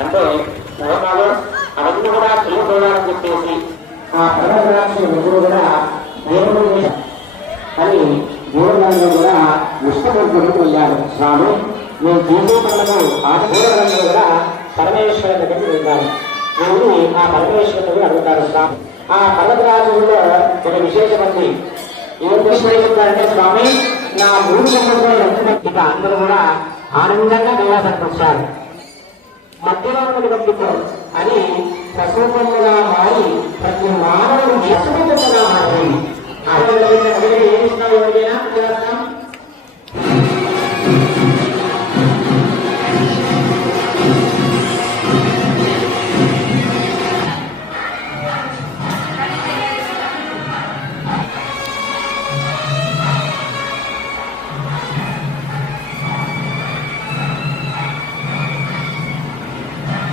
అంటే నయమాలు అవన్నీ కూడా చేయకూడదని చెప్పేసి ఆ పర్వతరాశి ఎదురు కూడా దేవుడు అని దేవుడు కూడా విష్ణుమూర్తులకు వెళ్ళారు. స్వామి నేను చేసే పనులకు ఆ దేవుడు కూడా పరమేశ్వరు దగ్గరికి వెళ్ళారు. వెళ్ళి ఆ పరమేశ్వరుని అడుగుతారు. స్వామి ఆ పర్వతరాశుల్లో ఒక విశేషం ఉంది. ఏం విశేషిస్తారంటే స్వామి నా మూడు సంవత్సరాలు ఇక అందరూ కూడా ఆనందంగా కైలాసానికి వచ్చారు. మధ్యలో ఉన్నటువంటి అని ప్రసూపముగా మారి ప్రతి మానవుడు ప్రసూపముగా మారింది. ఏమి ఇస్తాం ఎవరికైనా చేస్తాం.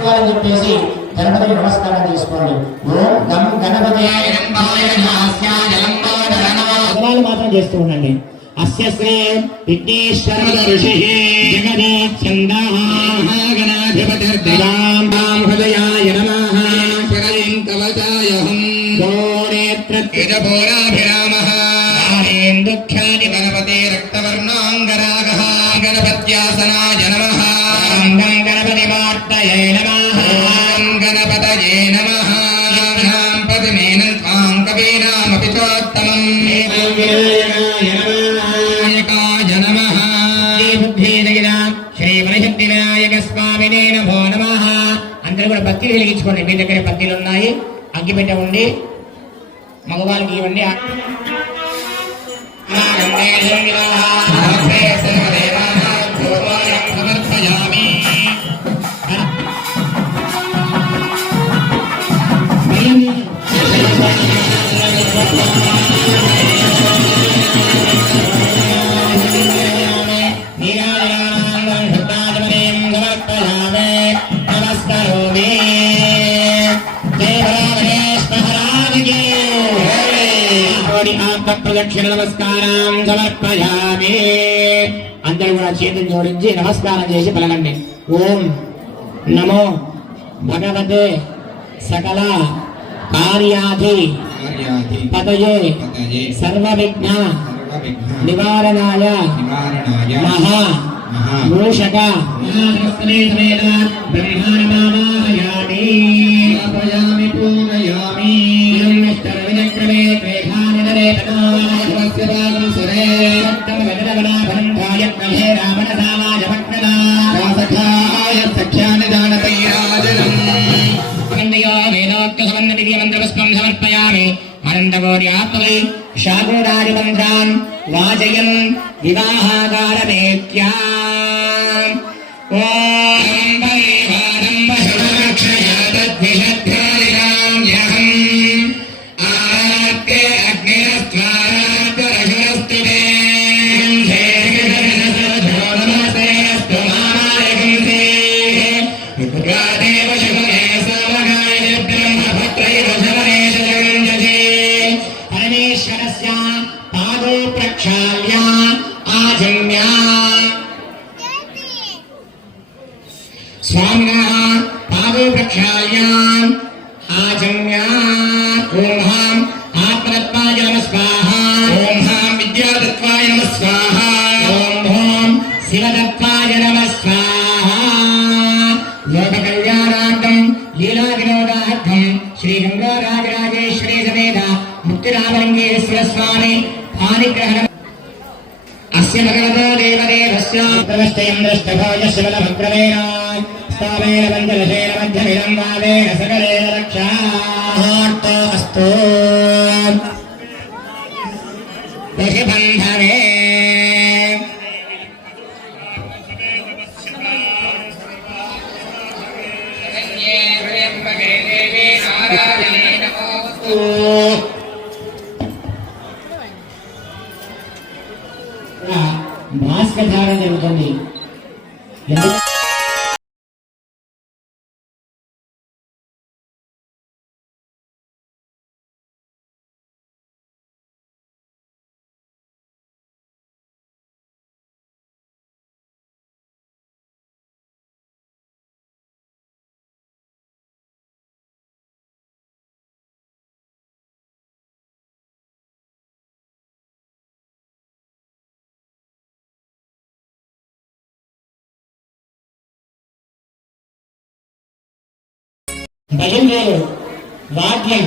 అని చెప్పేసి గణపతికి నమస్కారం చేసుకోండి. గణపతి మాత్రం చేస్తూ ఉండండి. అస్య శ్రీ విఘ్నేశ్వర ఋషి జగదీశ్వరాధిపతిర్దాం హృదయాయ నమః శరయం కవచాయహం గోనేత్రతిరభోరాభిరామః దుఃఖ్యాని గణపతే రక్తవర్ణాంగరాగః గణపత్యాసనాయ నమః గణపతి మార్తయే నమః గణపతయే నమః పద్మేన త్వాం కవీనామపి చోత్తమం వినాయకాయ నమః శ్రీ వనశక్తి వినాయక స్వామినే నమో నమః. అందరూ కూడా భక్తి వెలిగించుకోండి. మీ దగ్గర భక్తులు ఉన్నాయి, అగ్గిపెట్ట ఉండి మగవాళ్ళకి ఇవ్వండి. ప్రదక్షిణ నమస్కారం సమర్పయామి. అందరూ కూడా చేతులు జోడించి నమస్కారం చేసి పలకండి. ఓం నమో భగవతే సకల కార్యాధి పతయే సర్వ విఘ్న నివారణాయ మహా మూషక బ్రహ్మాండమాయామి పూనయామి విచక్రమే సమర్పయామి. అనంతగౌర్యాత్మై శాగోరాజమంత్రాన్ వాజయన్ వివాహాకారమేత్యా स्वामिनः पादो प्रक्षाल्याम् आजम्या ओम हां आत्मतत्वाय नमः स्वाहा ओम हां विद्यातत्वाय नमः स्वाहा ओम हां शिवतत्वाय नमः स्वाहा लोककल्याणार्थं लीला विनोदार्थं श्री गंगाराजराजेश्वरी समेत मुक्तिरामलिंगेश्वर स्वामी पाणिग्रहण अस्य भगवतो देवदेवस्य प्रवष्टयं दृष्टभोजस्य बलभक्रमेण स्थावेन पञ्चदशेन मध्यमिदं वादेन सकलेन रक्षास्तु ऋषिबन्धवे మాస్క్ ధారణ జరుగుతుంది. బయలుదేరు వాక్యం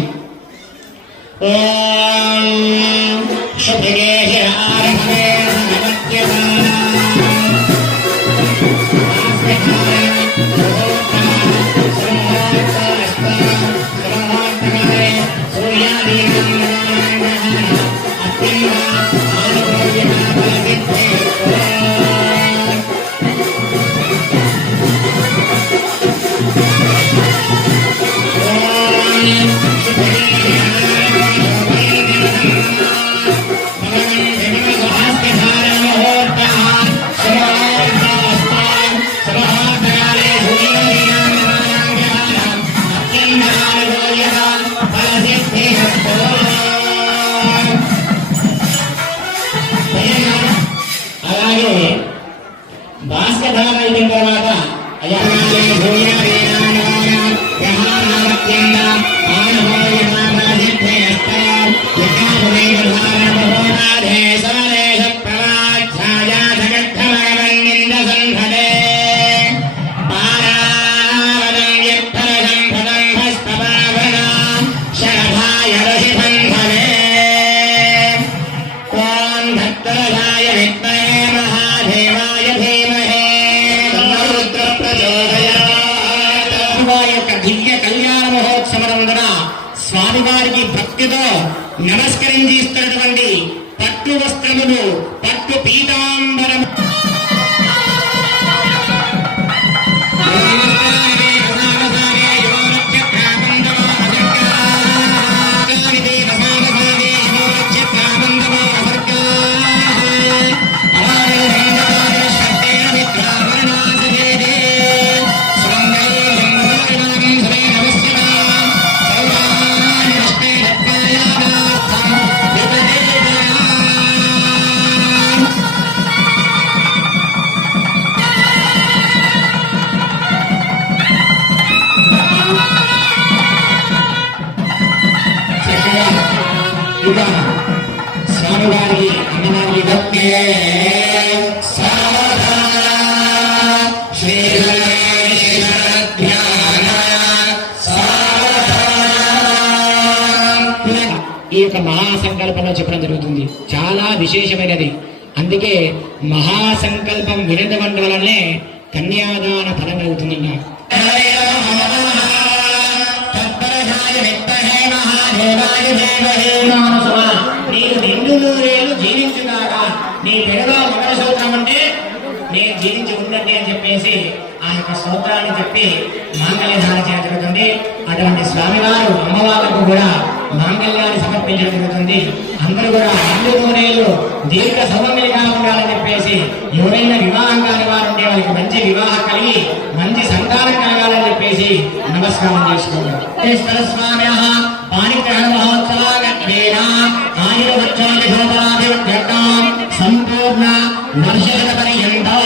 స్వామివారికి భక్తితో నమస్కరించి ఇస్తున్నటువంటి పట్టు వస్త్రములు పట్టు పీతాంబరం స్వామివారి అమ్మవారి భక్తే ఈ యొక్క మహాసంకల్పంలో చెప్పడం జరుగుతుంది. చాలా విశేషమైనది. అందుకే మహాసంకల్పం వినడం వల్లనే కన్యాదాన ఫలం కలుగుతుందన్నారు. నీవు నిండు నూరేళ్ళు జీవించుగాక, నీ పెడగా మొదటి సూత్రం అంటే నేను జీవించి ఉండండి అని చెప్పేసి ఆ యొక్క సూత్రాన్ని చెప్పి మాంగళ్యధారణ చేయడం జరుగుతుంది. అటువంటి స్వామివారు అమ్మవారికి కూడా మాంగళ్యాన్ని సమర్పించడం జరుగుతుంది. అందరూ కూడా నిండు నూరేళ్ళు దీర్ఘ సౌమంగళిగా ఉండాలని చెప్పేసి ఎవరైనా వివాహం కాని వారు ఉంటే వాళ్ళకి మంచి వివాహం కలిగి మంచి సంతానం కలగాలని చెప్పేసి నమస్కారం చేసుకోవాలి. స్వామి పాణిగ్రహణ మహోత్సవాగత్వేన ఆయుర్వచ్చోభిభూతాభివృద్ధ్యర్థం సంపూర్ణ వర్షద పర్యంతం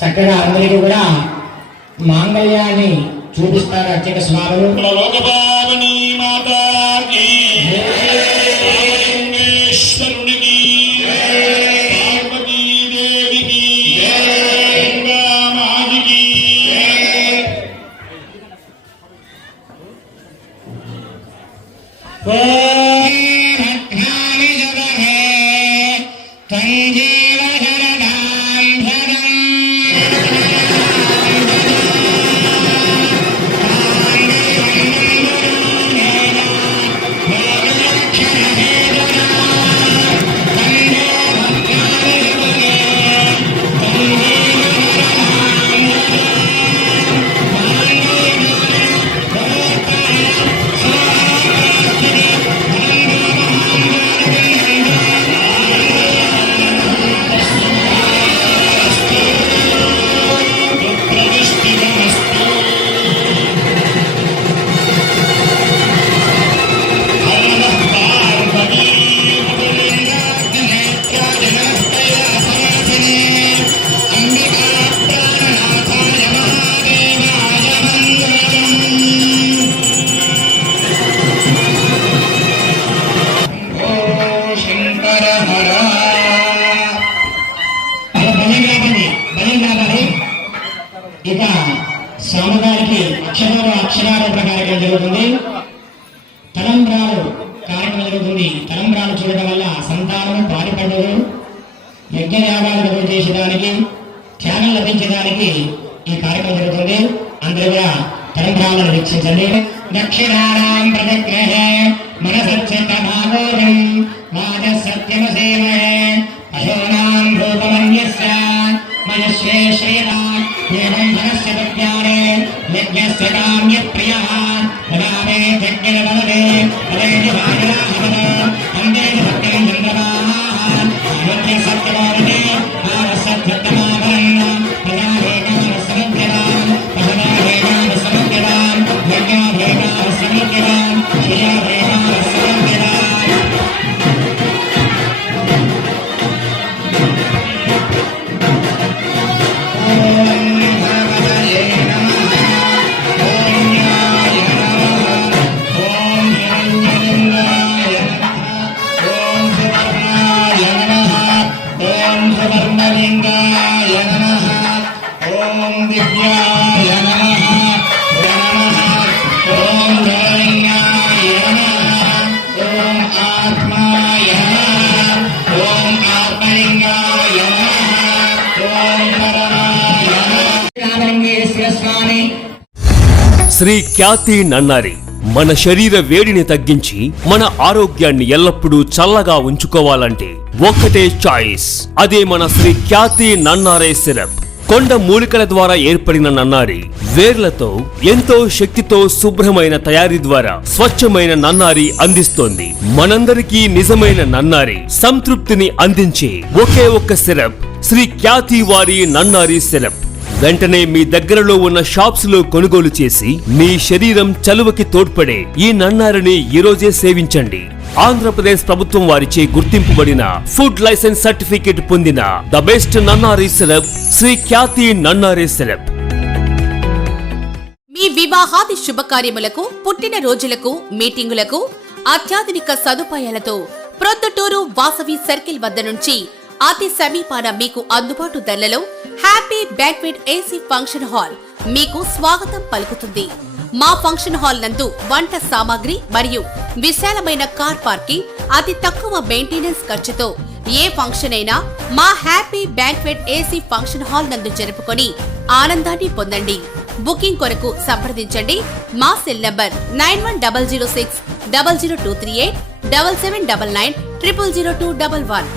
చక్కగా అందరికీ కూడా మాంగళ్యాన్ని చూపిస్తారు అర్చక స్వాములు. అక్షరారోపణ కార్యక్రమం జరుగుతుంది. తలంబ్రాలు కార్యక్రమం జరుగుతుంది. తలంబ్రాలు చూడటం వల్ల సంతానము బాధపడదు. యజ్ఞయాగాలు చేసేదానికి, త్యాగం లభించడానికి ఈ కార్యక్రమం జరుగుతుంది. అందరూ కూడా తలంబ్రాలను వీక్షించండి. దక్షిణానాం ప్రదగ్రహే మనసత్యమాగోజం వాజసత్యమసేమహే పశూనాం రూపమన్యస్య మనుష్యే శ్రీరామ్ ఏవం ధనస్య విజ్ఞానే యజ్ఞస్య కామ్యప్రియః వదామే యజ్ఞవదనే వదేది వాజనాహవద అందేది భక్తిం చంద్రమాః అయోధ్య సత్యమోదనే ఆవసత్యమాభరణ ప్రజావేగాన సముద్రవాన్ పహనావేగాన సముద్రవాన్ యజ్ఞావేగాన సముద్రవాన్ శ్రీయావేగాన సముద్రవాన్. శ్రీ ఖ్యాతి నన్నారి మన శరీర వేడిని తగ్గించి మన ఆరోగ్యాన్ని ఎల్లప్పుడూ చల్లగా ఉంచుకోవాలంటే ఒక్కటే చాయిస్. అదే మన శ్రీ ఖ్యాతి నన్నారే సిరప్. కొండ మూలికల ద్వారా ఏర్పడిన నన్నారి వేర్లతో ఎంతో శక్తితో శుభ్రమైన తయారీ ద్వారా స్వచ్ఛమైన నన్నారి అందిస్తోంది. మనందరికీ నిజమైన నన్నారి సంతృప్తిని అందించే ఒకే ఒక్క సిరప్ శ్రీ ఖ్యాతి వారి నన్నారి సిరప్. వెంటనే మీ దగ్గరలో ఉన్న షాప్స్ లో కొనుగోలు చేసి మీ శరీరం చలువకి తోడ్పడే ఈ నన్నారిని ఈరోజే సేవించండి. ఆంధ్రప్రదేశ్ ప్రభుత్వం వారిచే గుర్తింపుబడిన ఫుడ్ లైసెన్స్ సర్టిఫికేట్ పొందిన the best నన్నారి syrup Shri Khyati నన్నారి syrup. మీ వివాహాది శుభకార్యములకు, పుట్టిన రోజులకు, మీటింగులకు అత్యాధునిక సదుపాయాలతో ప్రొద్దుటూరు వాసవి సర్కిల్ వద్ద నుంచి అతి సమీపాన మీకు అందుబాటు ధరలలో happy banquet AC function hall మీకు స్వాగతం పలుకుతుంది. మా ఫంక్షన్ హాల్ నందు వంట సామాగ్రి మరియు విశాలమైన కార్ పార్కింగ్, అతి తక్కువ మెయింటెనెన్స్ ఖర్చుతో ఏ ఫంక్షన్ అయినా మా happy banquet AC function hall నందు జరుపుకొని ఆనందాన్ని పొందండి. బుకింగ్ కొరకు సంప్రదించండి. మా సెల్ నంబర్ 9100600238 7799 000211.